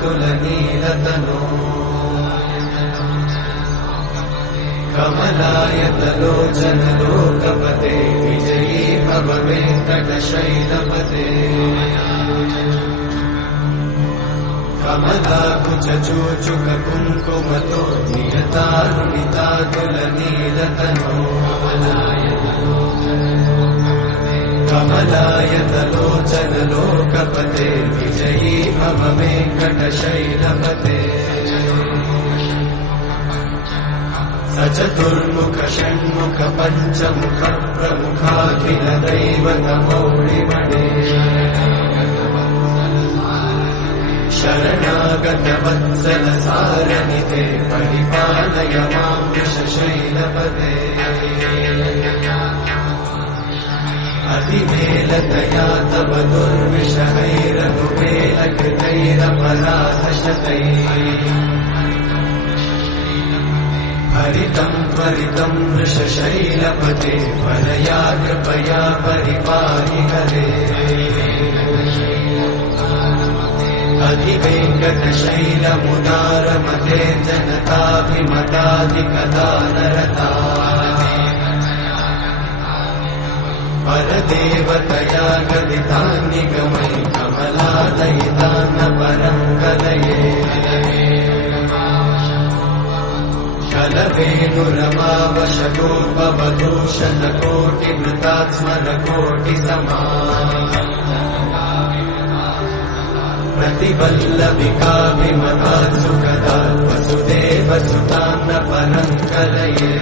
तुलनीलतनो कमलायतलोचन लोकपते विजयी भव वेङ्कटशैलपते कमलाकुचूचुक कुङ्कुमतो नियतारुणिता तुलनीलतनो कमलायतलोचन लोकपते विजयी भव वेङ्कटशैलपते सचतुर्मुख षण्मुख पञ्चमुख प्रमुखाखिल दैवतमौलिमणे शरणागत वत्सल सारनिधे परिपालय मां वृषशैलपते अधिमेलतया तव दुर्विषहैरनुवेलकृतैरपराधशतैः हरितं त्वरितं वृषशैलपते परया कृपया परिपाहि हरे अधिवेङ्कटशैलमुदारमते जनताभिमताधिकदानरता परदेवतया गदितान्निगमै कमलादयितान्न परं कलये कलवेणुरमावशतोपवधूषणकोटिमृतात्स्मरकोटिसमा प्रतिवल्लभिकाभिमतात् सुखदात् वसुदेवसुतान्न परं कलये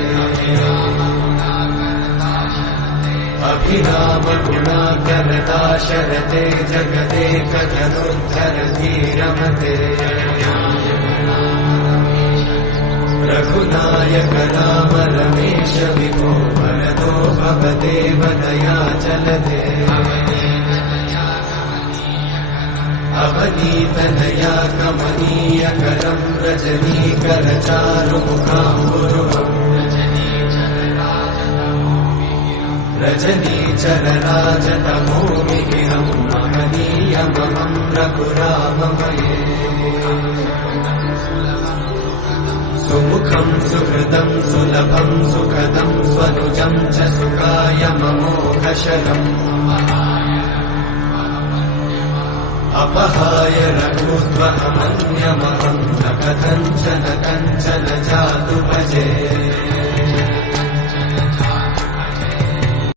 अभिरामगुणाकरदाशरथे जगदेकजनोद्धरधीरमते रघुनायक राम रमेश विभो वरदो भवदेव दयाचलते अवनीतनया कमनीयकरं रजनीकरचारुमुखाम्बुरुहम् रजनीचरराजतमोमिहिरं महनीयमहं रघुराममये सुमुखं सुहृदं सुलभं सुखदं स्वनुजं च सुखायममोघशरम् अपहाय रघुत्वमन्यमहं न कथञ्चन कञ्चन जातु भजे